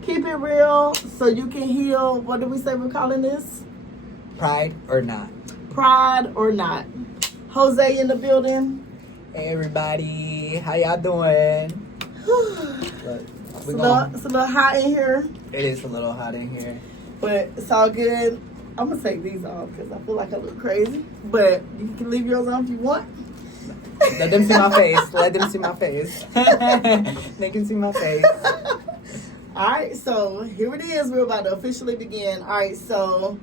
Keep it real so you can heal. What did we say we're calling this? Pride or not. Pride or not. Jose in the building. Hey everybody, how y'all doing? Look, It's a little hot in here, it is a little hot in here. but it's all good. I'm gonna take these off because I feel like I look crazy. But you can leave yours on if you want. Let them see my face. Let them see my face. They can see my face. All right, so here it is. We're about to officially begin. All right, so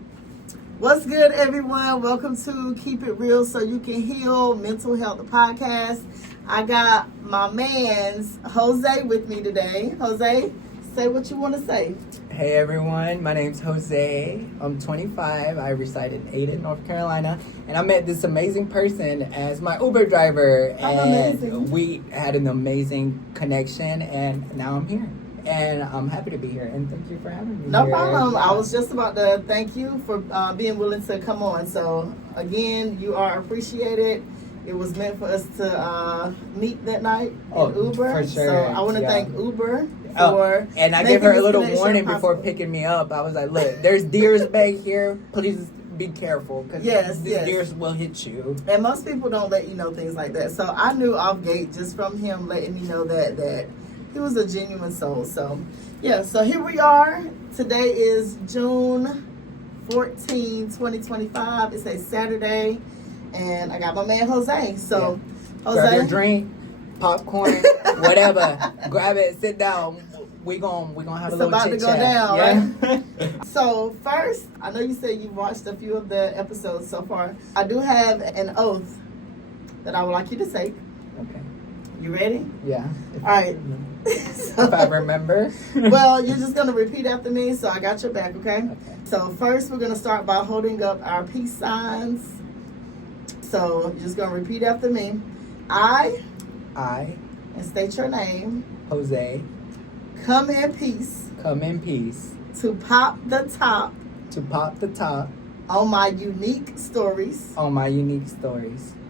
what's good, everyone? Welcome to Keep It Real So You Can Heal Mental Health Podcast. I got my man's Jose with me today. Jose, say what you want to say. Hey everyone, my name's Jose. I'm 25. I reside in Ada, North Carolina, and I met this amazing person as my Uber driver. Amazing. We had an amazing connection, and now I'm here. And I'm happy to be here, and thank you for having me. No here. problem. I was just about to thank you for being willing to come on. So, again, you are appreciated. It was meant for us to meet that night in Uber. For sure. So, I want to thank Uber for and I gave her a little warning before picking me up. I was like, look, there's deers back here. Please be careful, because these deers will hit you. And most people don't let you know things like that. So, I knew off gate just from him letting me know that he was a genuine soul. So, yeah. So, here we are. Today is June 14, 2025. It's a Saturday. And I got my man Jose. So, Jose. Grab your drink, popcorn, whatever. Grab it, sit down. We gonna have a little chit chat. It's about to go down, right? So, first, I know you said you've watched a few of the episodes so far. I do have an oath that I would like you to take. Okay. You ready? Yeah. All right. So, if I remember. Well, you're just going to repeat after me, so I got your back, okay? Okay. So first, we're going to start by holding up our peace signs. So you're just going to repeat after me. I, and state your name, Jose, come in peace to pop the top on my unique stories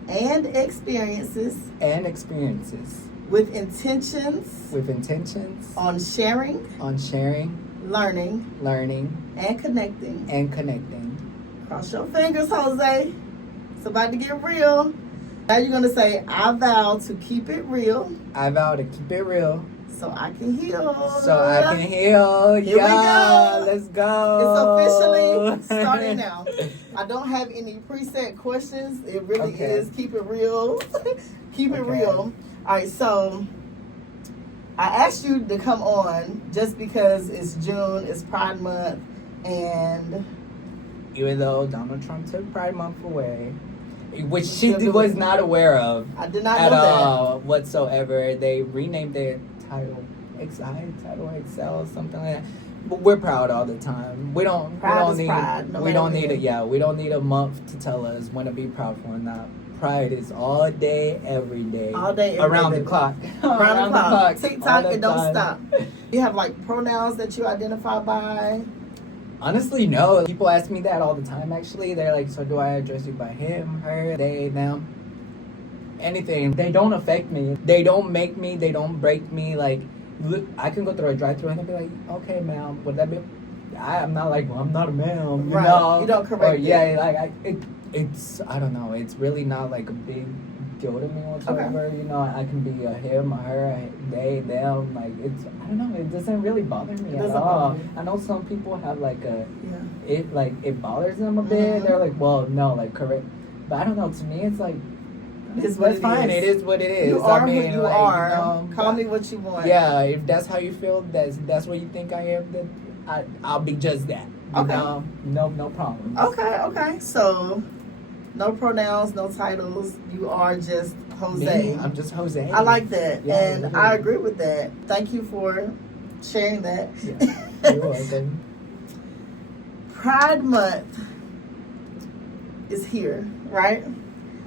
and experiences with intentions on sharing, learning, and connecting. Cross your fingers, Jose. It's about to get real. Now you're going to say, I vow to keep it real. So I can heal. Here we go. Let's go. It's officially starting now. I don't have any preset questions. It really is keep it real. Keep it real. All right, so I asked you to come on just because it's June, it's Pride Month, and even though Donald Trump took Pride Month away, which she was not aware of. I did not at know all whatsoever. They renamed their title Title XL, something like that. But we're proud all the time. We don't need a month to tell us when to be proud for or not. Pride is all day, every day. All day, around the clock. Around the clock. TikTok, it don't stop. You have like pronouns that you identify by? Honestly, no. People ask me that all the time, actually. They're like, so do I address you by him, her, they, them? Anything. They don't affect me. They don't make me. They don't break me. Like, look, I can go through a drive-thru and they'll be like, okay, ma'am, would that be... I'm not like, well, I'm not a ma'am, you know? You don't correct it's, I don't know. It's really not like a big deal to me whatsoever. Okay. You know, I can be a him, a her, a they, them. Like, it's, I don't know. It doesn't really bother me at all. I know some people have like it bothers them a bit. Mm-hmm. They're like, well, no, like, correct. But I don't know. To me, it's like, it's fine. It is what it is. You are who you are. You know, call me what you want. Yeah, if that's how you feel, that's what you think I am, then I'll be just that. Okay. No problem. Okay. So, no pronouns, no titles. You are just Jose. Me? I'm just Jose. I like that. Yeah, and really. I agree with that. Thank you for sharing that. Yeah, you're welcome. Pride Month is here, right?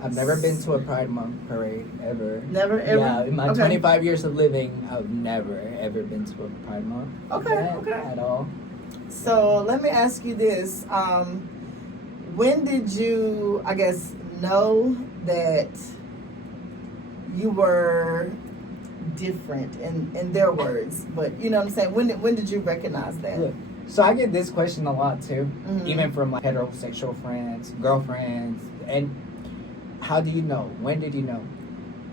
I've never been to a Pride Month parade, ever. Never, ever? Yeah, in my 25 years of living, I've never, ever been to a Pride Month. Okay. At all. So, let me ask you this. When did you, I guess, know that you were different in their words. But you know what I'm saying? When did you recognize that? Look, so I get this question a lot too, Mhm. even from like heterosexual friends, girlfriends, and how do you know? When did you know?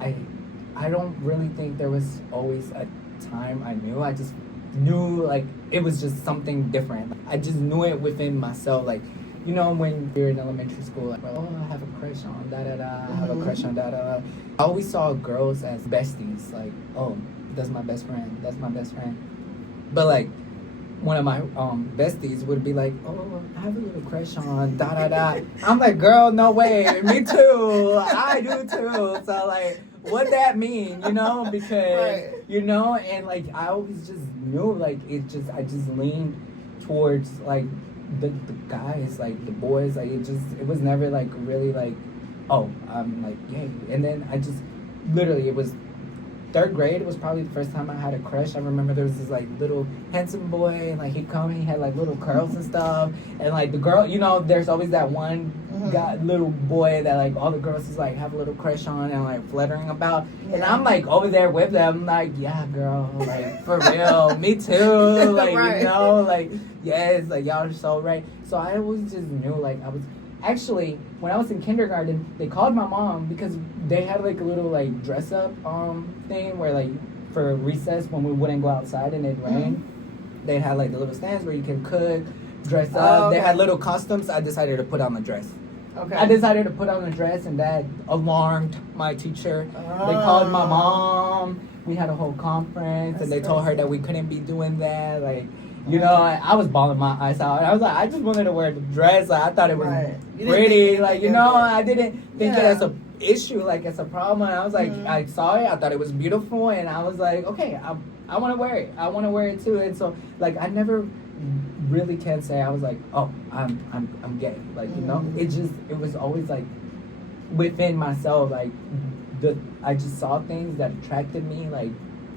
I don't really think there was always a time I knew. I just knew like it was just something different. I just knew it within myself. Like, you know, when you're in elementary school, like, oh, I have a crush on da da da. I have a crush on da da da. I always saw girls as besties. Like, oh, that's my best friend. That's my best friend. But like, one of my besties would be like, oh, I have a little crush on da da da. I'm like, girl, no way. Me too. I do too. So like, what that mean, you know? Because Right. you know, and like I always just knew like I just leaned towards like the guys, like the boys, like it was never like really like, oh, I'm like, yay. And then I just literally it was third grade was probably the first time I had a crush. I remember there was this like little handsome boy, and like he had like little curls and stuff, and like the girl, you know, there's always that one guy, little boy that like all the girls is like have a little crush on and like fluttering about, and I'm like over there with them, like, yeah, girl, like for real, me too, like Right. you know, like yes, like y'all are so right. So I always just knew like I was. Actually, when I was in kindergarten, they called my mom because they had like a little like dress up thing where like for recess when we wouldn't go outside and it rained, they had like the little stands where you can cook, dress up. okay. They had little costumes. I decided to put on the dress. Okay. I decided to put on the dress, and that alarmed my teacher. They called my mom. We had a whole conference, and they told her that we couldn't be doing that. Like, you know, I was bawling my eyes out. I was like, I just wanted to wear the dress. Like, I thought it was pretty. Like, you know, I didn't think it as a issue, like it's a problem. And I was like, I saw it. I thought it was beautiful, and I was like, okay, I want to wear it. I want to wear it too. And so, like, I never really can say I was like, oh, I'm gay. Like, you know, it was always like within myself. Like, I just saw things that attracted me, like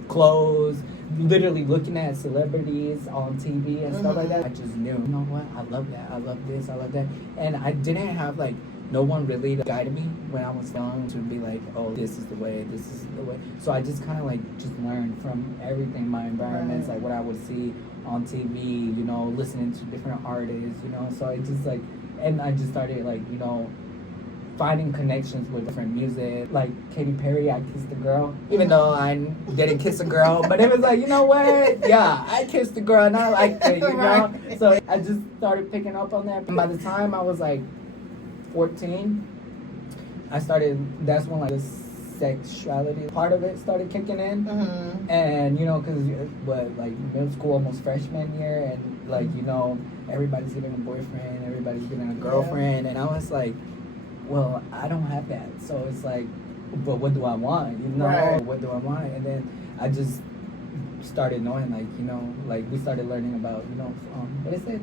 clothes. Literally looking at celebrities on TV and stuff like that. I just knew, you know what? I love that. I love this. I love that. And I didn't have like no one really to guide me when I was young to be like, oh, this is the way. This is the way. So I just kind of like just learned from everything, my environments, like what I would see on TV, you know, listening to different artists, you know. So I just like, and I just started like, you know, finding connections with different music. Like Katy Perry, I Kissed a Girl, even though I didn't kiss a girl, but it was like, you know what? Yeah, I kissed a girl and I liked it, you know? So I just started picking up on that. And by the time I was like 14, that's when like the sexuality part of it started kicking in. And, you know, because like middle school, almost freshman year, and like, you know, everybody's getting a boyfriend, everybody's getting a girlfriend, and I was like, well, I don't have that. So it's like, but what do I want? You know, what do I want? And then I just started knowing, like, you know, like we started learning about, you know, what is it?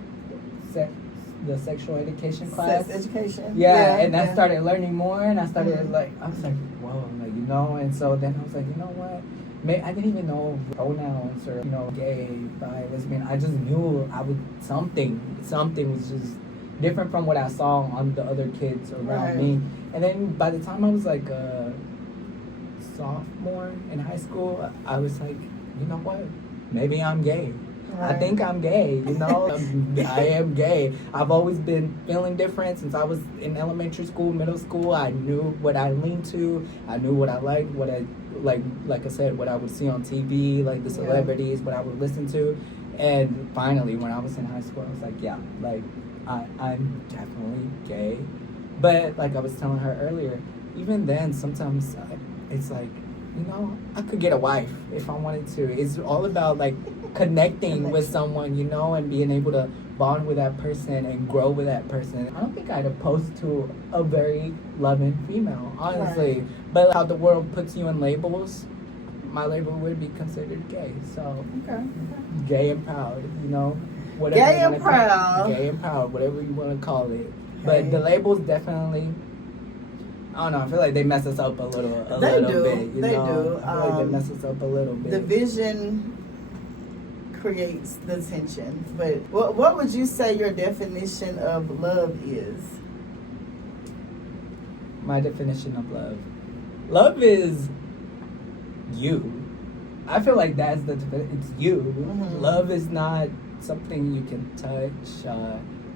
The sexual education class. Sex education. Yeah, and I started learning more, and I started like, I was like, whoa, like, you know, and so then I was like, you know what? I didn't even know pronouns or, you know, gay, bi, lesbian. I just knew something was just different from what I saw on the other kids around me. And then by the time I was like a sophomore in high school, I was like, you know what? Maybe I'm gay. I think I'm gay, you know? I am gay. I've always been feeling different since I was in elementary school, middle school. I knew what I leaned to. I knew what I liked, what I, like I said, what I would see on TV, like the celebrities, what I would listen to. And finally, when I was in high school, I was like, yeah, like, I'm definitely gay. But like I was telling her earlier, even then, sometimes it's like, you know, I could get a wife if I wanted to. It's all about like connecting with someone, you know, and being able to bond with that person and grow with that person. I don't think I'd oppose to a very loving female, honestly. But how the world puts you in labels, my label would be considered gay. So gay and proud, you know. Gay and proud. Gay and proud, whatever you want to call it. But the labels definitely, I don't know, I feel like they mess us up a little bit. They do. I feel like they mess us up a little bit. The vision creates the tension. But what would you say your definition of love is? My definition of love. Love is you. I feel like that's it's you. Mm-hmm. Love is not something you can touch.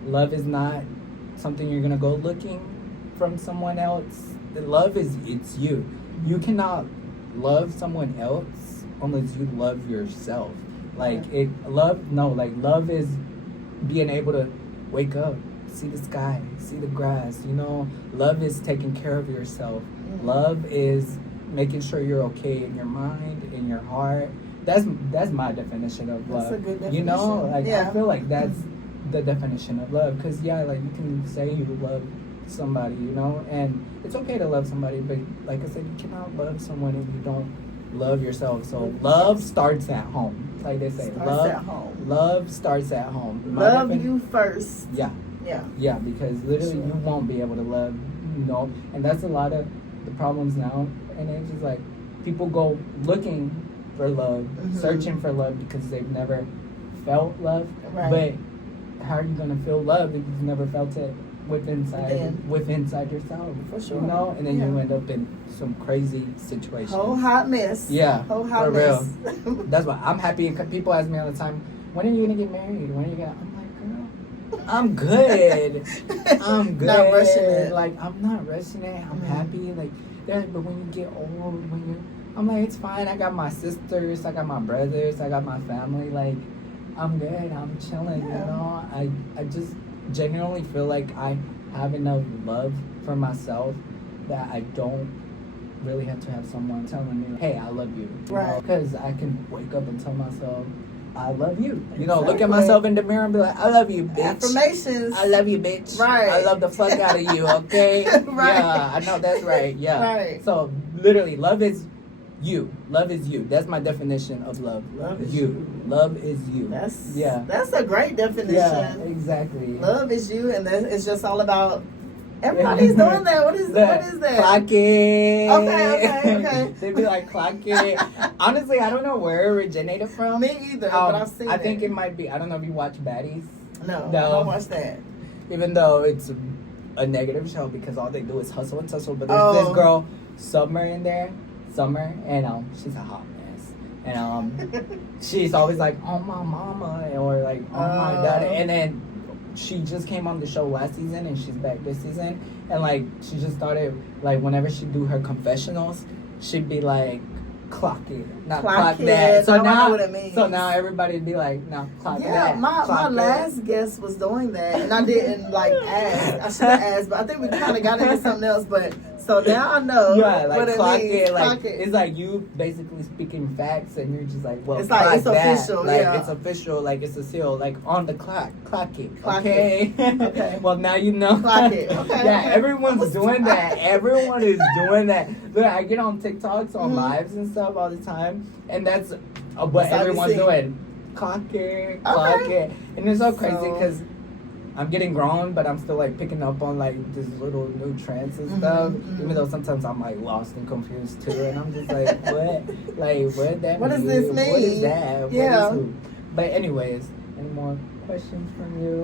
Love is not something you're gonna go looking from someone else. The love is it's you. You cannot love someone else unless you love yourself. Like love is being able to wake up, see the sky, see the grass, you know. Love is taking care of yourself. Love is making sure you're okay in your mind, in your heart. That's my definition of love. That's a good definition. You know, like yeah. I feel like that's the definition of love. Cause like you can say you love somebody, you know, and it's okay to love somebody, but like I said, you cannot love someone if you don't love yourself. So love starts at home, like they say. Love starts at home. Love you first. Yeah. Yeah, because literally you won't be able to love, you know, and that's a lot of the problems now. And it's just like people go looking for love, searching for love because they've never felt love. Right. But how are you gonna feel love if you've never felt it within inside yourself? For sure. You know, and then you end up in some crazy situation. Whole hot mess. Yeah. Whole hot for mess. real. That's why I'm happy. People ask me all the time, when are you gonna get married? When are you gonna? I'm good. I'm good. Not rushing it. Like, I'm not rushing it. I'm happy. Like, but when you get old, I'm like, it's fine. I got my sisters. I got my brothers. I got my family. Like, I'm good. I'm chilling, you know? I just genuinely feel like I have enough love for myself that I don't really have to have someone telling me, hey, I love you. Right. Because I can wake up and tell myself, I love you. You know, look at myself in the mirror and be like, I love you, bitch. Affirmations. I love you, bitch. Right. I love the fuck out of you, okay? Right. Yeah, I know that's right. Yeah. Right. So, literally, love is you. Love is you. That's my definition of love. Love is you. Love is you. That's a great definition. Yeah, exactly. Love is you, and it's just all about. Everybody's doing that. What is that? Clock it. Okay. They'd be like, clock it. Honestly, I don't know where it originated from. Me either, but I've seen it. I think it might be, I don't know if you watch Baddies. No, I don't watch that. Even though it's a negative show because all they do is hustle and tussle. But there's this girl, Summer, in there. And she's a hot mess. And she's always like, oh, my mama, or like, oh, my daddy. And then she just came on the show last season and she's back this season, and like she just started, like, whenever she do her confessionals, she'd be like, clock it, not clock that. So now, I know what it means. So now everybody'd be like, no, clock that. Yeah, my last guest was doing that, and I didn't like ask. I should have asked, but I think we kind of got into something else. But so now I know what it clock means. It, like, clock it. It's like you basically speaking facts, and you're just like, well, it's like it's that. official. Like, yeah, it's official. Like it's a seal. Like on the clock it. Clock okay. It. Okay. Well, now you know. Clock it. Okay. Yeah, everyone's doing that. Everyone is doing that. Look, I get on TikToks, on lives and stuff all the time, and that's what everyone's doing. Clock it. And it's so crazy because I'm getting grown, but I'm still like picking up on like this little new trends and stuff. Even though sometimes I'm like lost and confused too, and I'm just like, what? Like, what that? What does this mean? What is that? Yeah. What is who? But anyways, any more questions from you?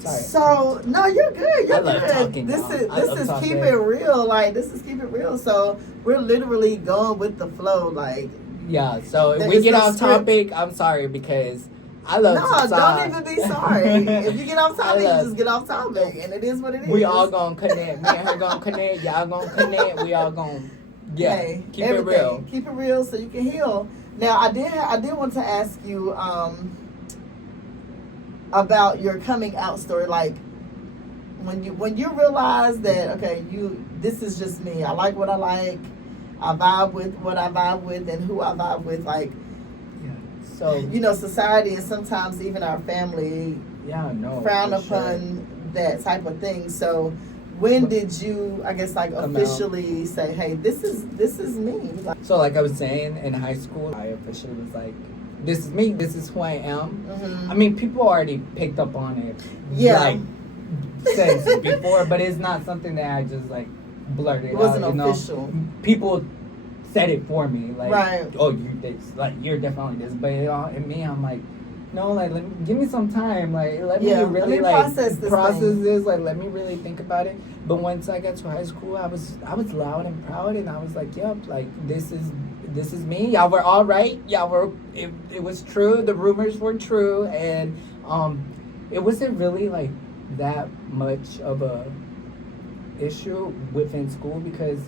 Sorry. So no, you're good. You're I love good. talking. This is keep it real. Like this is keep it real. So we're literally going with the flow. Like yeah. So if we get off topic, I'm sorry because I love to talk. Don't even be sorry. If you get off topic, you just get off topic, and it is what it is. We all gonna connect. Me and her gonna connect. Y'all gonna connect. We all gonna keep it real. Keep it real so you can heal. Now I did want to ask you about your coming out story. Like when you realize that this is just me. I like what I like. I vibe with what I vibe with and who I vibe with. Like. So society and sometimes even our family frown upon that type of thing. So when did you, I guess, like officially say, hey, this is me? So like I was saying, in high school, I officially was like, this is me. This is who I am. I mean, people already picked up on it. Yeah. Like since before, but it's not something that I just like blurted out. It wasn't official. People said it for me, like, right. Oh, you're this, like, you're definitely this, but in me, I'm like, no, like, give me some time, like, let me really like process this, like, let me really think about it. But once I got to high school, I was loud and proud, and I was like, yep, like, this is this is me. Y'all were all right. Y'all were, it was true. The rumors were true. And it wasn't really like that much of a issue within school because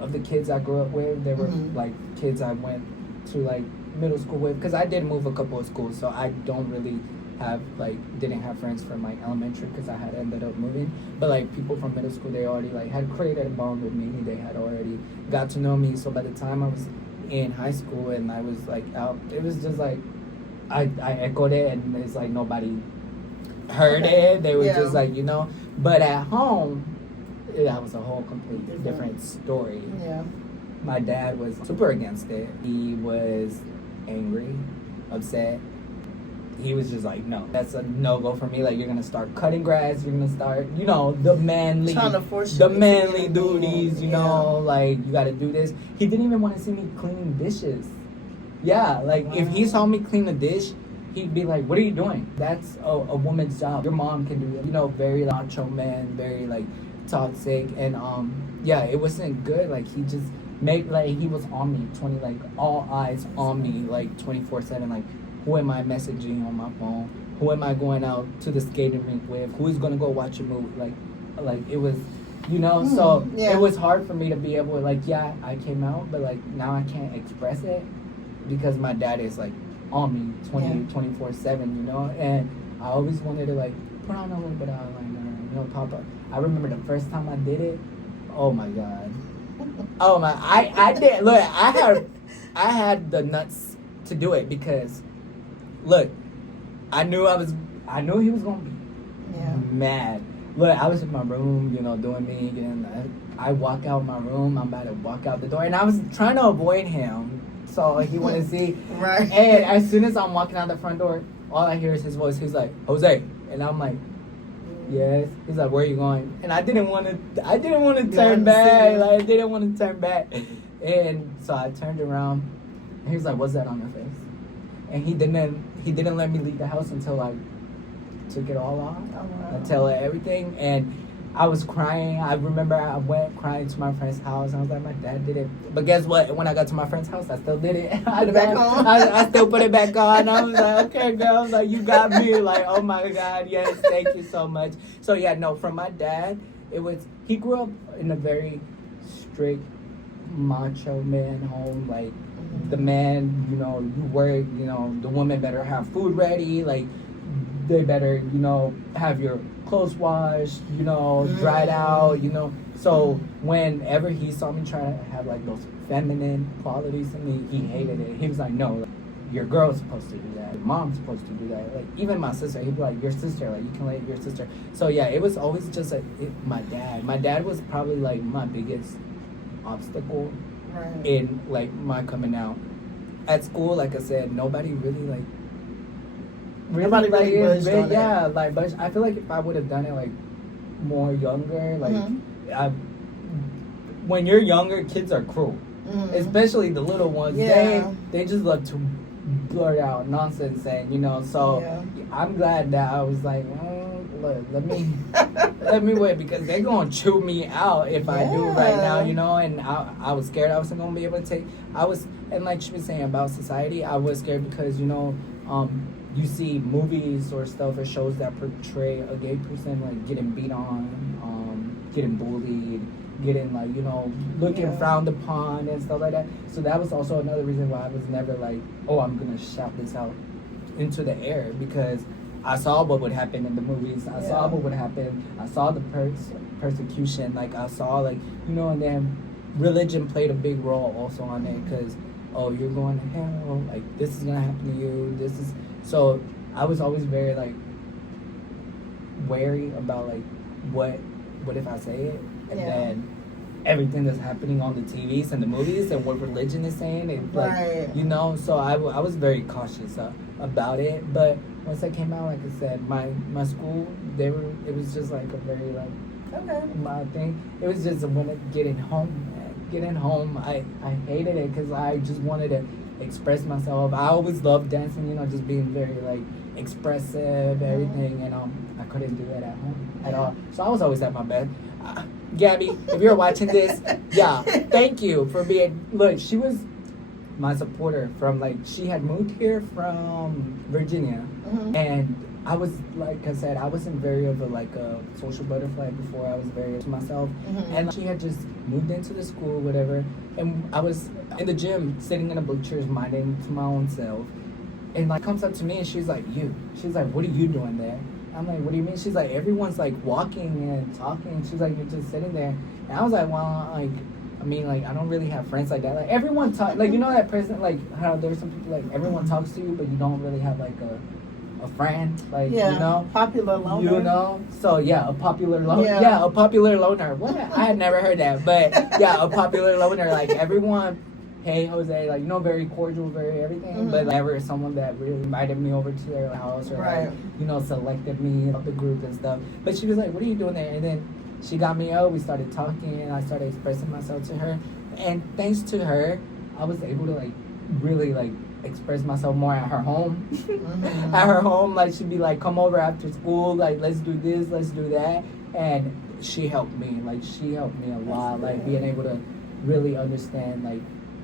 of the kids I grew up with. They were like kids I went to like middle school with, because I did move a couple of schools, so I don't really have like didn't have friends from like elementary because I had ended up moving. But like people from middle school, they already like had created a bond with me. They had already got to know me. So by the time I was in high school and I was like out, it was just like I echoed it, and it's like nobody heard it. They were just like, you know. But at home, that was a whole complete different story. Yeah. My dad was super against it. He was angry, upset. He was just like, no, that's a no-go for me. Like, you're going to start cutting grass. You're going to start, you know, the manly duties, you know, like, you got to do this. He didn't even want to see me cleaning dishes. Yeah, like, if he saw me clean the dish, he'd be like, what are you doing? That's a woman's job. Your mom can do it. You know, very macho man, very, like, toxic. And, yeah, it wasn't good. Like, he just made, like, he was on me, like, all eyes on me, like, 24/7, like, who am I messaging on my phone? Who am I going out to the skating rink with? Who is going to go watch a movie? Like it was, you know, so it was hard for me to be able to, like, yeah, I came out, but, like, now I can't express it because my dad is, like, on me 24/7, you know? And I always wanted to, like, put on a little bit of eyeliner, you know, Papa. I remember the first time I did it, oh, my God. Oh, my, I did, look, I had the nuts to do it because, look, I knew he was gonna be mad. Look, I was in my room, you know, doing me, and I walk out my room. I'm about to walk out the door, and I was trying to avoid him, so he wouldn't see. Right. And as soon as I'm walking out the front door, all I hear is his voice. He's like, Jose, and I'm like, yes. He's like, where are you going? And I didn't want to turn back. Like, I didn't want to turn back, and so I turned around. And he was like, what's that on your face? And he didn't let me leave the house until I took it all off. Until everything. And I was crying. I remember I went crying to my friend's house. And I was like, my dad did it. But guess what? When I got to my friend's house, I still did it. Put it back on? I still put it back on. I was like, okay, girl. I was like, you got me. Like, oh my God, yes, thank you so much. So yeah, no, from my dad, he grew up in a very strict macho man home. Like, the man, you know, you work, you know, the woman better have food ready, like, they better, you know, have your clothes washed, you know, dried out, you know. So whenever he saw me try to have, like, those feminine qualities in me, he hated it. He was like, no, like, your girl's supposed to do that. Your mom's supposed to do that. Like, even my sister, he'd be like, your sister, like, you can let your sister. So, yeah, it was always just, like, my dad. My dad was probably, like, my biggest obstacle in, like, my coming out. At school, like I said, nobody really budged on it. Like, but I feel like if I would have done it, like, more younger, like, when you're younger, kids are cruel. Especially the little ones. They just love to blurt out nonsense, and, you know, so I'm glad that I was like, look, let me wait, because they're gonna chew me out if I do right now, you know. And I was scared I wasn't gonna be able to take. And like she was saying about society, I was scared because, you know, you see movies or stuff or shows that portray a gay person, like, getting beat on, getting bullied, getting, like, you know, looking frowned upon and stuff like that. So that was also another reason why I was never like, oh, I'm gonna shout this out into the air, because I saw what would happen in the movies. I saw what would happen. I saw the persecution. Like, I saw, like, you know, and then religion played a big role also on it, because, oh, you're going to hell. Like, this is going to happen to you. So I was always very, like, wary about, like, what if I say it? And then everything that's happening on the TVs and the movies and what religion is saying. And, like, you know, so I was very cautious about it. But once I came out, like I said, my school, it was just, like, a very, like, my thing. It was just a woman getting home. I hated it because I just wanted to express myself. I always loved dancing, you know, just being very, like, expressive, everything. And I couldn't do that at home at all. So I was always at my bed. Gabby, if you're watching this, thank you for being. Look, she was my supporter from like she had moved here from Virginia, and I was, like I said, I wasn't very of a social butterfly before. I was very to myself, and she had just moved into the school, whatever, and I was in the gym sitting in the bleachers minding to my own self, and like comes up to me and she's like, she's like, what are you doing there? I'm like, what do you mean? She's like, everyone's like walking and talking. She's like, you're just sitting there. And I was like, well, like, I mean, like, I don't really have friends like that. Like, everyone talk, like, you know that person, like, how there's some people, like, everyone talks to you, but you don't really have, like, a friend, like, you know? Popular loner. You know? So, yeah, a popular loner. Yeah, a popular loner. What? I had never heard that. But, yeah, a popular loner. Like, everyone, hey, Jose, like, you know, very cordial, very everything. But never someone that really invited me over to their house or, like, you know, selected me of the group and stuff. But she was like, what are you doing there? And then she got me out. We started talking, and I started expressing myself to her. And thanks to her, I was able to, like, really, like, express myself more at her home. At her home, like, she'd be like, come over after school, like, let's do this, let's do that. And she helped me. Like, she helped me a lot. Like, being able to really understand, like,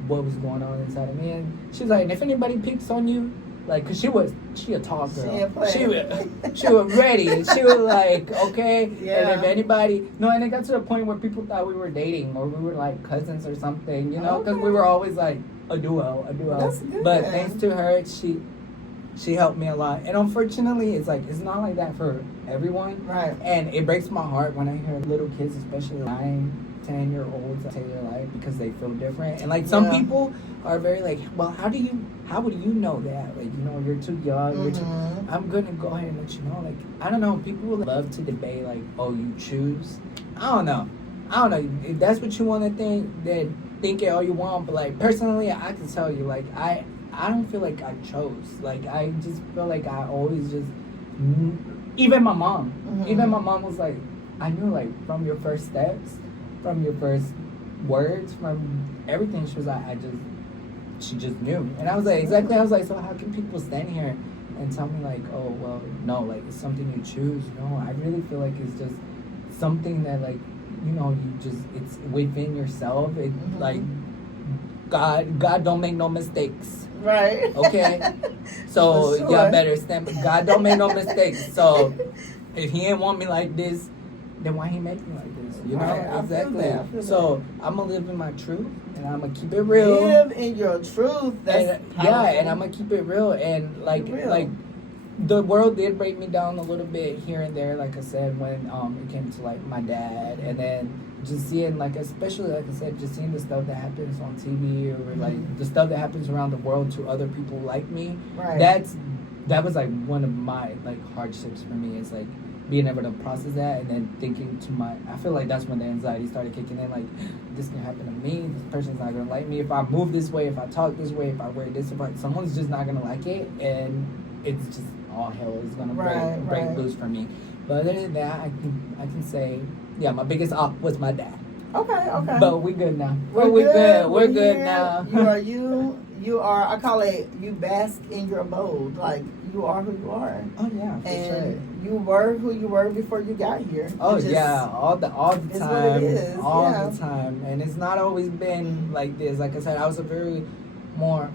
what was going on inside of me. And she's like, and if anybody picks on you, like, cause she a tall girl. She was ready. She was like, okay. And if anybody, and it got to the point where people thought we were dating or we were like cousins or something, you know, cause we were always like a duo. That's good. But thanks to her, she helped me a lot. And unfortunately, it's like, it's not like that for everyone. Right. And it breaks my heart when I hear little kids, especially 9-10-year-olds, tell their life because they feel different. And like some people are very like, well, how would you know that? Like, you know, you're too young. You're too, I'm gonna go ahead and let you know. Like, I don't know. People would love to debate like, oh, you choose. I don't know. If that's what you want to think, then think it all you want. But like personally, I can tell you, like, I don't feel like I chose. Like, I just feel like I always just. Even my mom was like, I knew, like, from your first steps, from your first words, from everything, she was like, she just knew. And I was like, exactly, I was like, so how can people stand here and tell me, like, oh, well, no, like, it's something you choose? No, I really feel like it's just something that, like, you know, it's within yourself. It, like, God don't make no mistakes. Right. Okay? So, y'all better stand. God don't make no mistakes. So, if he ain't want me like this, then why he make me like this? You know? Exactly. So, I'm going to live in my truth, and I'm going to keep it real. Live in your truth. That's and I'm going to keep it real. And, like, the world did break me down a little bit here and there, like I said, when it came to, like, my dad. And then just seeing, like, especially, like I said, just seeing the stuff that happens on TV or, like, the stuff that happens around the world to other people like me. Right. That was, like, one of my, like, hardships for me. Is, like, being able to process that and then thinking I feel like that's when the anxiety started kicking in. Like, this can happen to me. This person's not going to like me. If I move this way, if I talk this way, if I wear this, someone's just not going to like it. And it's just all hell is going to break loose for me. But other than that, I can say, yeah, my biggest op was my dad. Okay. But we good now. We're good now. You are, I call it, you bask in your mode. Like, you are who you are. Oh, yeah, for sure. You were who you were before you got here. Oh, yeah, all the time. It's what it is. All the time. And it's not always been like this. Like I said, I was a very more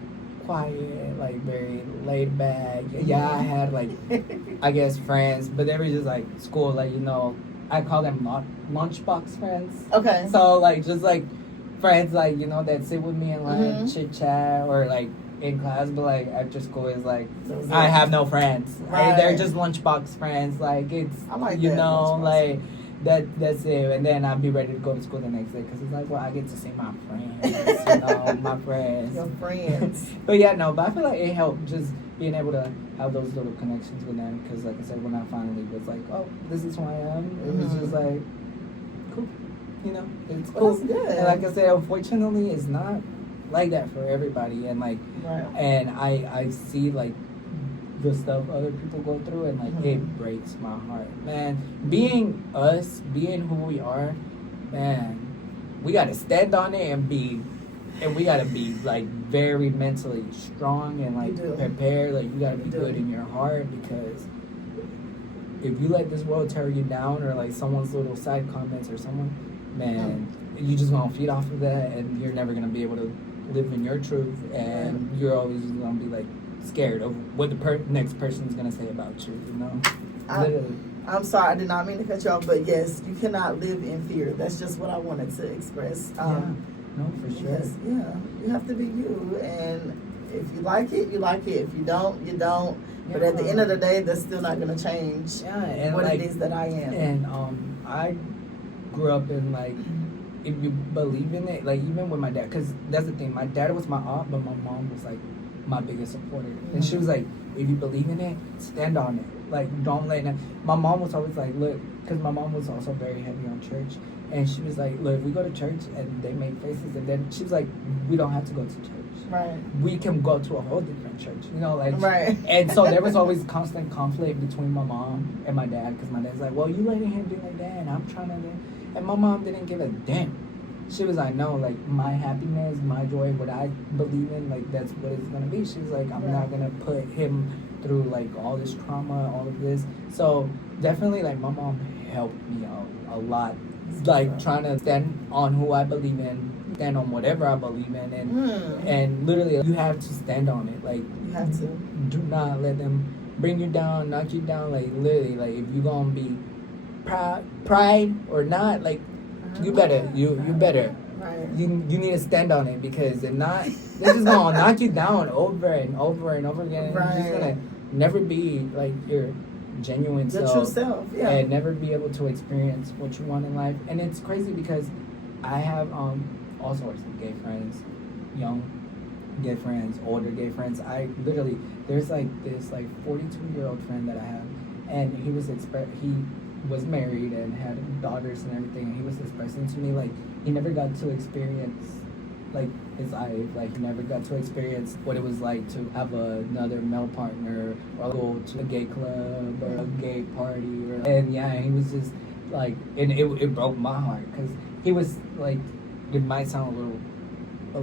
quiet, like, very laid back. Yeah, I had, like, I guess friends, but they were just, like, school, like, you know, I call them lunchbox friends. Okay. So, like, just, like, friends, like, you know, that sit with me and, like, chit-chat or, like, in class, but, like, after school is, like, I have no friends. Right. They're just lunchbox friends. Like, it's, you know, like, that's it. And then I'll be ready to go to school the next day because it's like, well, I get to see my friends, you know, my friends. Your friends. But, yeah, no, but I feel like it helped just being able to have those little connections with them because, like I said, when I finally was like, oh, this is who I am, it was just like, cool. You know, it's cool. That's good. And like I said, unfortunately, it's not like that for everybody. And like, and I see like the stuff other people go through, and like it breaks my heart, man. Being us, being who we are, man, we gotta stand on it and we gotta be like very mentally strong and like prepared. Like you gotta be good in your heart because if you let this world tear you down or like someone's little side comments or someone. Man, you just gonna feed off of that, and you're never gonna be able to live in your truth, and you're always just gonna be like scared of what the next person's gonna say about you. You know, literally. I'm sorry, I did not mean to cut you off, but yes, you cannot live in fear. That's just what I wanted to express. No, for sure. Because, you have to be you, and if you like it, you like it. If you don't, you don't. But at the end of the day, that's still not going to change and what like, it is that I am. And I grew up in like, if you believe in it, like even with my dad, because that's the thing, my dad was my aunt, but my mom was like my biggest supporter. And she was like, if you believe in it, stand on it. Like, don't let it. My mom was always like, look, because my mom was also very heavy on church. And she was like, look, we go to church and they make faces. And then she was like, we don't have to go to church. Right. We can go to a whole different church. You know, like. Right. And so there was always constant conflict between my mom and my dad. Because my dad's like, well, you letting him be like that. And I'm trying to do. And my mom didn't give a damn. She was like, no, like, my happiness, my joy, what I believe in, like, that's what it's going to be. She was like, I'm not going to put him through, like, all this trauma, all of this. So, definitely, like, my mom helped me out a lot. Like, trying to stand on who I believe in, stand on whatever I believe in. And literally, you have to stand on it. Like, you have to. Do not let them bring you down, knock you down. Like, literally, like, if you're going to be pride or not, like, you better. Right. You need to stand on it, because if not, they're just gonna knock you down over and over and over again. Right. You're just gonna never be like your genuine Your self. true self, yeah. And never be able to experience what you want in life. And it's crazy because I have all sorts of gay friends, young gay friends, older gay friends. I literally, there's like this like 42-year-old friend that I have, and he was married and had daughters and everything, and he was expressing to me like he never got to experience like his life, like he never got to experience what it was like to have another male partner or go to a gay club or a gay party and he was just like, and it broke my heart, because he was like, it might sound a little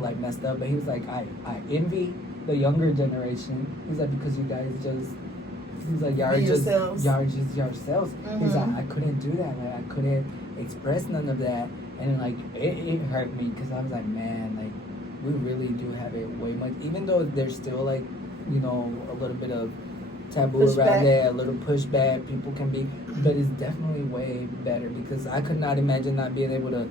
like messed up, but he was like, I envy the younger generation. He's like, because you guys just, he's like, y'all just yourselves. He's like, I couldn't do that. Like, I couldn't express none of that. And like, it hurt me, because I was like, man, like, we really do have it way much. Even though there's still like, you know, a little bit of taboo around there, a little pushback, people can be, but it's definitely way better, because I could not imagine not being able to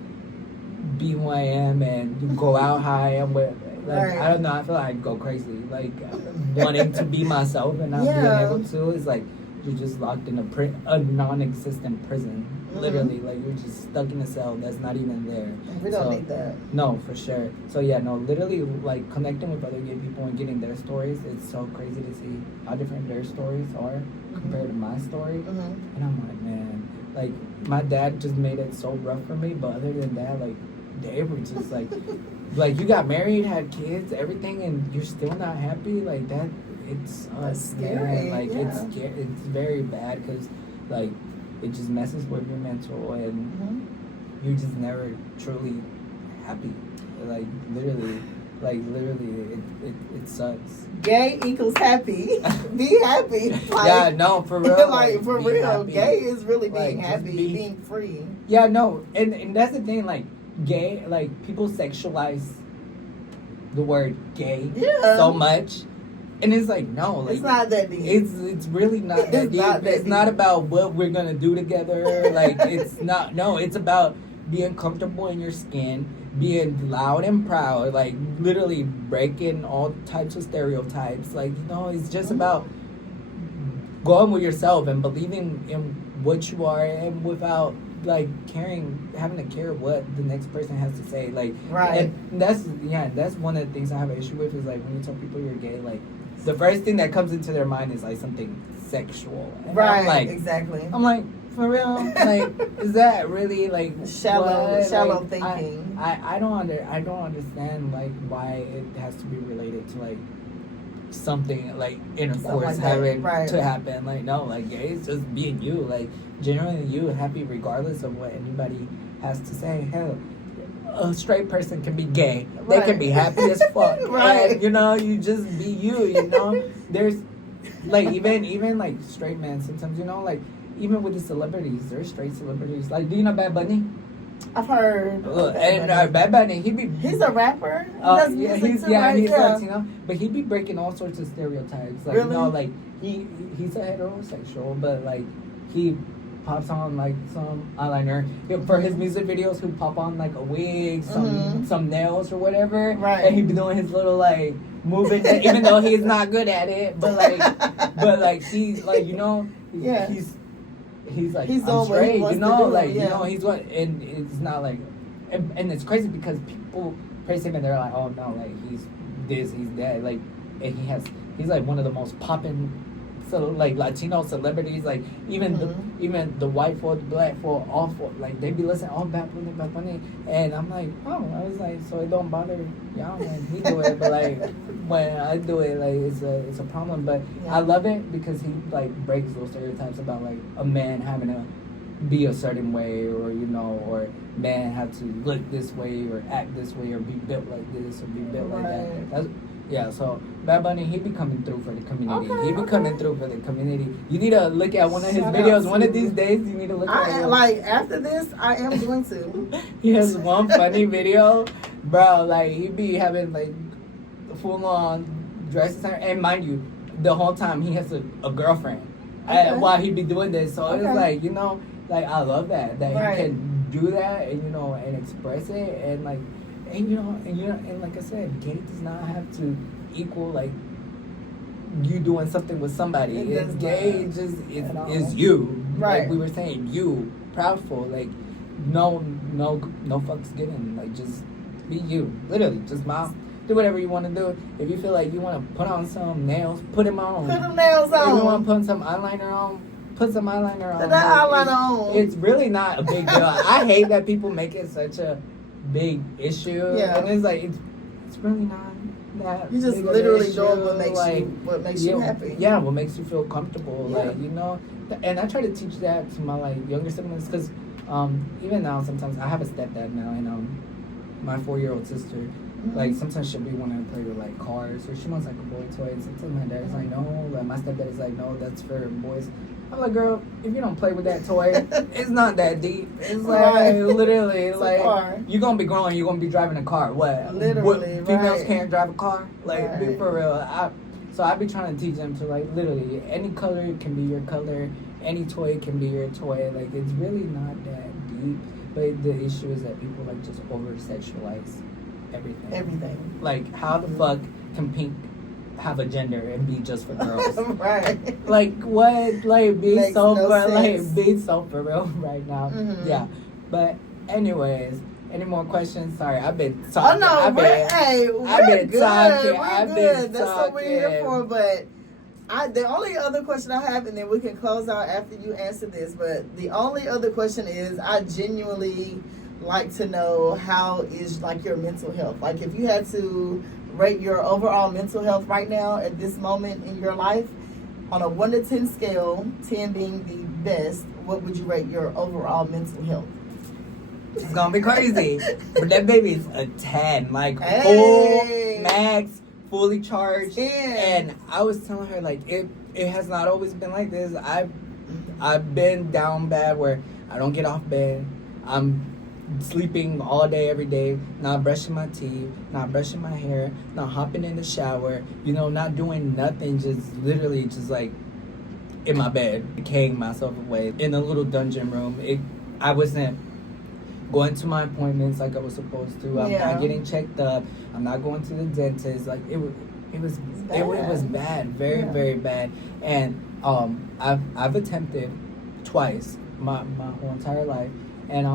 be who I am and go out how I am with. Like, I don't know, I feel like I'd go crazy. Like, wanting to be myself and not being able to. It's like you're just locked in a non-existent prison. Literally, like, you're just stuck in a cell that's not even there. And we don't need that. No, for sure. So, literally, like, connecting with other gay people and getting their stories, it's so crazy to see how different their stories are compared to my story. And I'm like, man, like, my dad just made it so rough for me, but other than that, like, they were just like, like, you got married, had kids, everything, and you're still not happy. Like, that, it's scary. Like, it's scary. It's very bad, because, like, it just messes with your mental, and you're just never truly happy. Like, literally, it sucks. Gay equals happy. Be happy. Like, yeah, no, for real. Like, for real, happy. gay is really being like, happy, being free. Yeah, no, and that's the thing, like, gay, like, people sexualize the word gay so much, and it's like, no, like, it's not that deep. It's really not that deep. It's not about what we're gonna do together. Like, it's not. No, it's about being comfortable in your skin, being loud and proud, like, literally breaking all types of stereotypes. Like, you know, it's just about going with yourself and believing in what you are, and without, like, having to care what the next person has to say. Like, and that's one of the things I have an issue with, is like, when you tell people you're gay, like, the first thing that comes into their mind is like something sexual. And I'm like, exactly. I'm like, for real? Like, is that really like shallow like, thinking? I don't understand like why it has to be related to like something like intercourse having to happen. Like, no, like, gay is just being you, like, genuinely you, happy regardless of what anybody has to say. Hell, a straight person can be gay. They can be happy as fuck. And, you know, you just be you know. There's like, even like straight men sometimes, you know, like, even with the celebrities, there's straight celebrities. Like, do you know Bad Bunny? I've heard. Bad Bunny, he's a rapper. He does music he's too, right? he's Latino, but he be breaking all sorts of stereotypes. Like, really? you know, like he's a heterosexual, but like he pops on like some eyeliner for his music videos. He'll pop on like a wig, some nails or whatever, right? And he be doing his little like moving, even though he's not good at it. But like he's like, you know, he's like, I'm straight, you know, like you know, he's what, and it's not like, and it's crazy because people praise him and they're like, oh no, like he's this, he's that, like, and he's like one of the most popping, so like Latino celebrities, like even the white folk, the black folk, all folk, like they be listening, oh Bad Bunny, and I'm like, oh, I was like, so it don't bother y'all when he do it, but like when I do it, like it's a problem, but I love it because he like breaks those stereotypes about like a man having to be a certain way, or you know, or man have to look this way or act this way or be built like this or be built like that. So Bad Bunny, he be coming through for the community. He be coming through for the community. You need to look at one of his videos. One of these days, you need to look at it. Like, after this, I am going to. He has one funny video. Bro, like, he be having, like, full-on dresses. And mind you, the whole time, he has a girlfriend while he be doing this. So it's like, you know, like, I love that he can do that and, you know, and express it. And, like, and like I said, gay does not have to equal like you doing something with somebody. It's gay just is you. Right. Like we were saying, you proudful. Like no fucks given. Like just be you. Literally, just do whatever you want to do. If you feel like you want to put on some nails, put them on. Put them nails on. If you want to put some eyeliner on, put some eyeliner on. Put that eyeliner on. It's really not a big deal. I hate that people make it such a big issue, and it's like it's really not that. You just literally doing what makes you happy. Yeah, what makes you feel comfortable, like you know. And I try to teach that to my like younger siblings because even now sometimes I have a stepdad now, and my 4-year-old sister. Like sometimes she'll be wanting to play with like cars, or she wants like a boy toy. And sometimes my dad's like, no. Like my stepdad is like, no, that's for boys. I'm like, girl, if you don't play with that toy, it's not that deep. It's like literally it's like you're gonna be grown, you're gonna be driving a car. What? Literally, females can't drive a car. Like be for real. So I be trying to teach them to like literally any color can be your color, any toy can be your toy. Like it's really not that deep. But the issue is that people like just over sexualize everything. Like how the fuck can pink have a gender and be just for girls? Right. Like what? Like be makes so be so for real right now. Yeah. But anyways, any more questions? Sorry, I've been talking. Oh no, we're good. That's what we're here for. But the only other question I have, and then we can close out after you answer this. But the only other question is, I genuinely like to know how is like your mental health. Like if you had to rate your overall mental health right now at this moment in your life on a 1 to 10 scale, 10 being the best, what would you rate your overall mental health? It's gonna be crazy. But that baby is a 10, like full max, fully charged. And I was telling her like it has not always been like this. I've been down bad where I don't get off bed. I'm sleeping all day, every day, not brushing my teeth, not brushing my hair, not hopping in the shower, you know, not doing nothing, just literally just like in my bed, decaying myself away in a little dungeon room. I wasn't going to my appointments like I was supposed to. I'm not getting checked up. I'm not going to the dentist. Like it was bad, very very bad. And I've attempted twice my whole entire life, and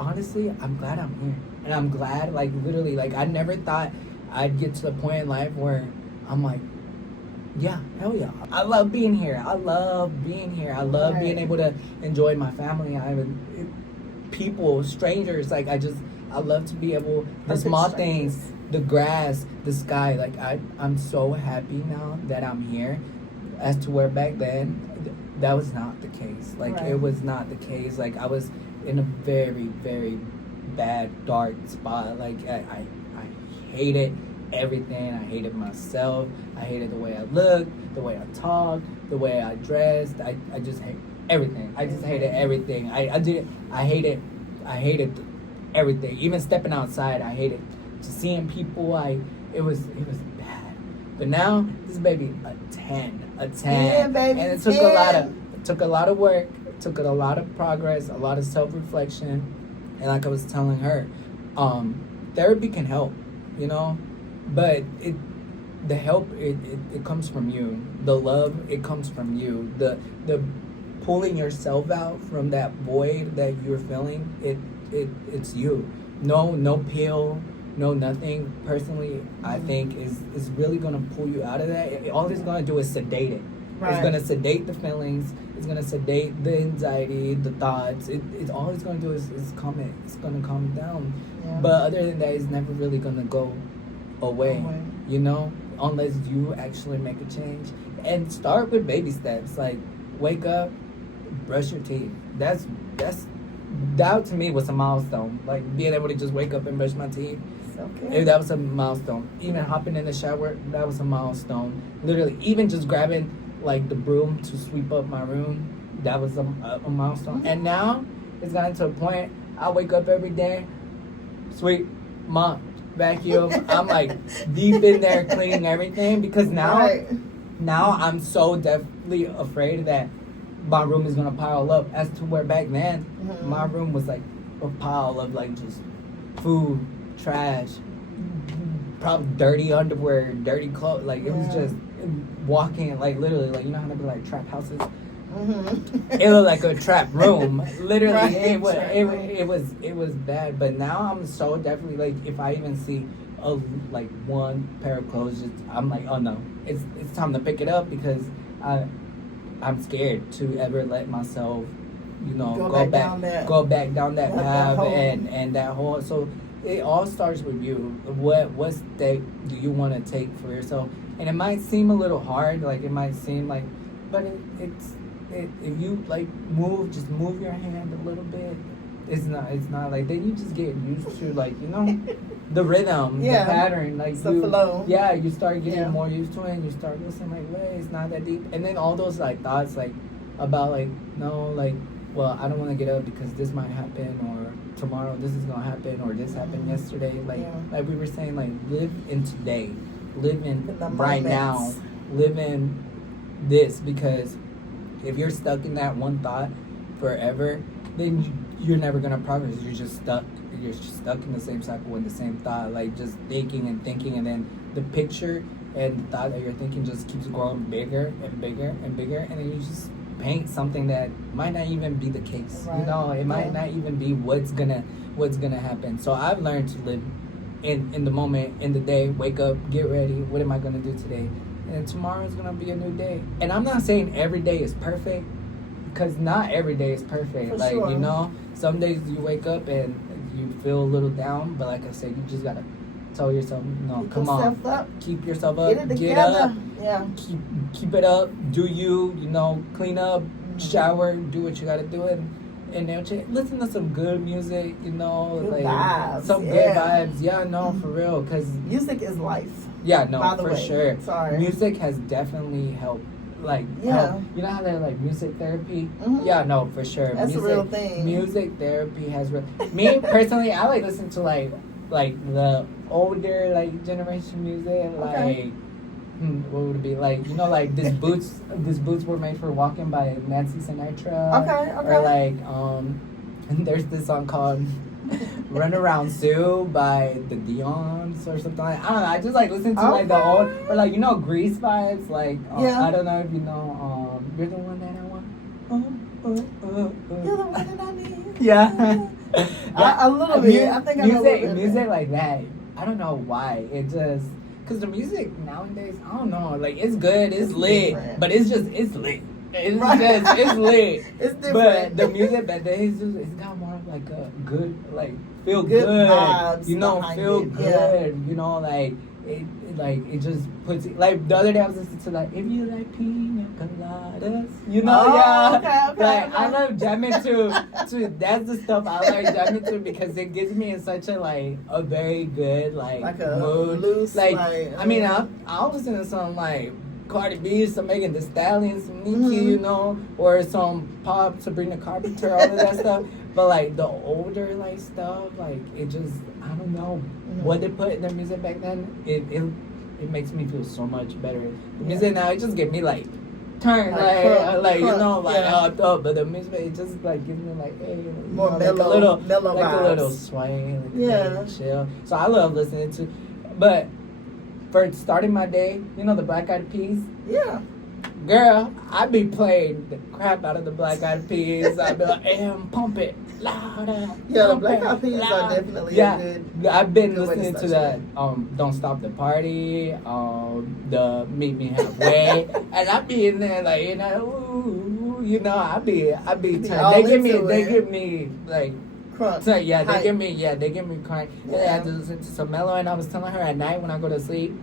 honestly, I'm glad I'm here. And I'm glad, like, literally, like, I never thought I'd get to the point in life where I'm like, yeah, hell yeah. I love being here. I love being being able to enjoy my family. People, strangers, like, I love to be able, the small things, the grass, the sky. Like, I'm so happy now that I'm here. As to where back then, that was not the case. Like, it was not the case. Like, I was in a very, very bad, dark spot. Like, I hated everything. I hated myself. I hated the way I looked, the way I talked, the way I dressed. I just hate everything. I just hated everything. I hated everything. Even stepping outside, I hated. Just seeing people, it was bad. But now this baby a 10, Yeah, baby, and it 10. took a lot of work, took a lot of progress, a lot of self-reflection, and like I was telling her, therapy can help, but the help it comes from you. The love, it comes from you. The pulling yourself out from that void that you're feeling, it's you. No pill, no nothing. Personally, I think is really gonna pull you out of that. All it's gonna do is sedate it. Right. It's gonna sedate the feelings. It's gonna sedate the anxiety, the thoughts. It's all it's gonna do is calm it. It's gonna calm it down. Yeah. But other than that, it's never really gonna go away. Unless you actually make a change. And start with baby steps. Like, wake up, brush your teeth. That to me was a milestone. Like, being able to just wake up and brush my teeth. Okay. That was a milestone. Even hopping in the shower, that was a milestone. Literally, even just grabbing like the broom to sweep up my room, that was a milestone. And now it's gotten to a point I wake up every day, sweep, mop, vacuum. I'm like deep in there cleaning everything, because now I'm so definitely afraid that my room is gonna pile up. As to where back then, my room was like a pile of like just food, trash, probably dirty underwear, dirty clothes. Like it was just walking, like literally, like how they be like trap houses. It looked like a trap room. Literally, it was bad. But now I'm so definitely like, if I even see like one pair of clothes, I'm like, oh no, it's time to pick it up, because I'm scared to ever let myself, go back down that path and that whole. So it all starts with you. What step do you want to take for yourself? And it might seem a little hard, like it might seem like, but if you like move your hand a little bit. It's not like, then you just get used to, like, the rhythm, the pattern, like the flow. Yeah, you start getting more used to it, and you start listening like, wait, it's not that deep. And then all those like thoughts like about like, no, like, well, I don't want to get up because this might happen, or tomorrow this is gonna happen, or this happened yesterday. Like like we were saying, like, live in today, live in right now, live in this, because if you're stuck in that one thought forever, then you're never gonna progress. You're just stuck. You're just stuck in the same cycle in the same thought, like just thinking, and then the picture and the thought that you're thinking just keeps growing bigger and bigger and bigger, and then you just paint something that might not even be the case. It might not even be what's gonna happen. So I've learned to live in the moment, in the day. Wake up, get ready. What am I gonna do today? And tomorrow is gonna be a new day. And I'm not saying every day is perfect, because not every day is perfect. For sure. Some days you wake up and you feel a little down, but like I said, you just gotta tell yourself, no, come on, keep yourself up, get up, keep it up, do you, clean up, shower, do what you gotta do, and then listen to some good music, good vibes, good vibes. Yeah, no, for real, because music is life. Yeah, no, by the for way. Sure. Sorry. Music has definitely helped. Like, help. You know how they're like music therapy? Yeah, no, for sure. That's a real thing. Music therapy has me personally, I like listen to like the older like generation music, like what would it be like? Like these boots were made for walking by Nancy Sinatra. Okay. Or like and there's this song called Run Around Sue by the Dion's or something. I don't know. I just like listen to like the old, or like Grease vibes. Like I don't know if you know. You're the one that I want. You're the one that I need. Yeah. A little bit. I think I know music like that. I don't know why. It just, because the music nowadays, I don't know. Like, it's good, it's lit, different. But it's lit. It's lit. It's different. But the music back then, it's got more of like a good, like, feel good good. Vibes feel good. Yeah. It just puts it, like the other day I was listening to like, if you like pina coladas, Okay. I love jamming to that's the stuff I like jamming to, because it gives me in such a very good like a mood. Loose, I mean, I'll listen to some like Cardi B, some Megan Thee Stallion, some Nicki, you know, or some Pop, Sabrina Carpenter, all of that stuff. But like the older like stuff, like it just, I don't know what they put in their music back then. It makes me feel so much better. The music now, it just get me like turn like you know, like up, but the music, it just like gives me like, hey, more know, mellow, like mellow like vibes. a little sway, like chill. So I love listening to, but for starting my day, you know, the Black Eyed Peas. Yeah. Girl, I be playing the crap out of the Black Eyed Peas. I be like, pump it louder. Yeah, the Black Eyed Peas are definitely a good. I've been good listening to that. Don't Stop the Party. The Meet Me Halfway, and I be in there like, you know, ooh, you know, I be all they into give me like. Crunk. So yeah, Hype. they give me crying. And I had to listen to some mellow, and I was telling her at night when I go to sleep,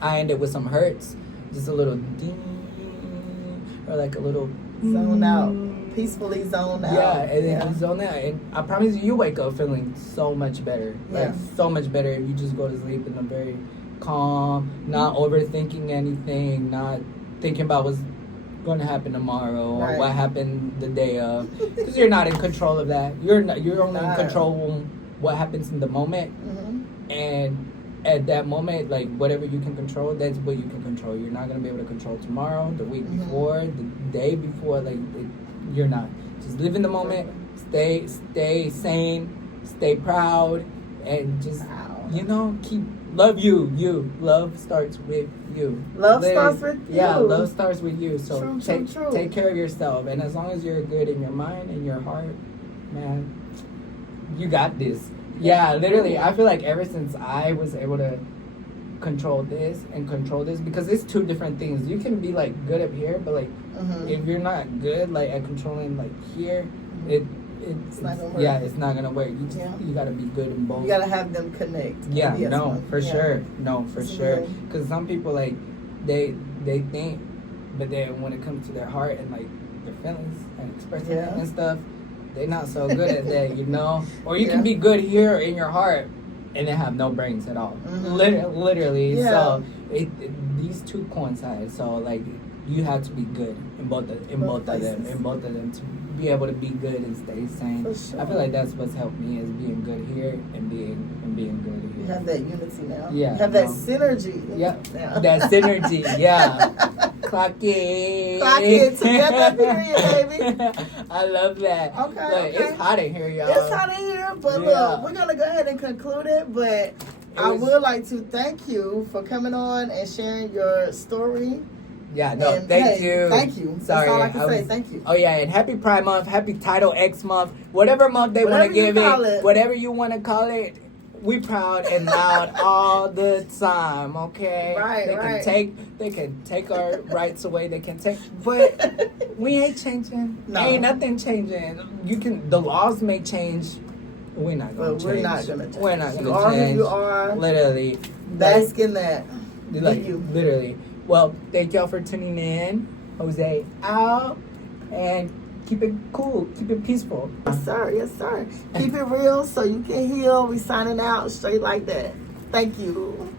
I end it with some hurts, just a little ding, or like a little zone out, peacefully zone out. Yeah, and then you zone out, and I promise you wake up feeling so much better. Like so much better if you just go to sleep in a very calm, not overthinking anything, not thinking about what's going to happen tomorrow or what happened the day of, because you're not in control of that. You're only in control of what happens in the moment, and at that moment, like whatever you can control, that's what you can control. You're not going to be able to control tomorrow, the week before, the day before. Like you're not. Just live in the moment. Stay sane. Stay proud, and just you know, love you. Love starts with you. Love starts with you. Yeah, love starts with you. So true. Take care of yourself, and as long as you're good in your mind and your heart, man, you got this. Yeah, literally, I feel like ever since I was able to control this, because it's two different things. You can be like good up here, but like if you're not good like at controlling like here, it's not gonna work. Yeah, it's not gonna work. You gotta be good in both. You gotta have them connect. Yeah, for sure. Because some people like they think, but then when it comes to their heart and like their feelings and expressing it and stuff, they're not so good at that, you know. Or you can be good here in your heart and then have no brains at all. Literally. So these two coincide. So like you have to be good in both of them to be able to be good and stay sane. I feel like that's what's helped me, is being good here and being good here. You have that unity now. Yeah. You have that synergy. Yeah. That synergy. Yeah. Clock it together, period, baby. I love that. Okay. It's hot in here, y'all. It's hot in here, but look, we're gonna go ahead and conclude it. But I would like to thank you for coming on and sharing your story. Yeah, no, and thank you. Thank you. Sorry, that's all I can say. Thank you. Oh yeah, and happy Pride Month, happy Title X Month, whatever month they want to give it, whatever you want to call it. We proud and loud all the time, okay? They can take our rights away. They can take, but we ain't changing. No. Ain't nothing changing. The laws may change. We're not gonna change. We're not gonna change. We're not gonna you are change. Who you are. Literally. Bask in that. Like you. Literally. Well, thank y'all for tuning in. Jose out, and keep it cool, keep it peaceful. Yes, sir. Keep it real so you can heal. We signing out straight like that. Thank you.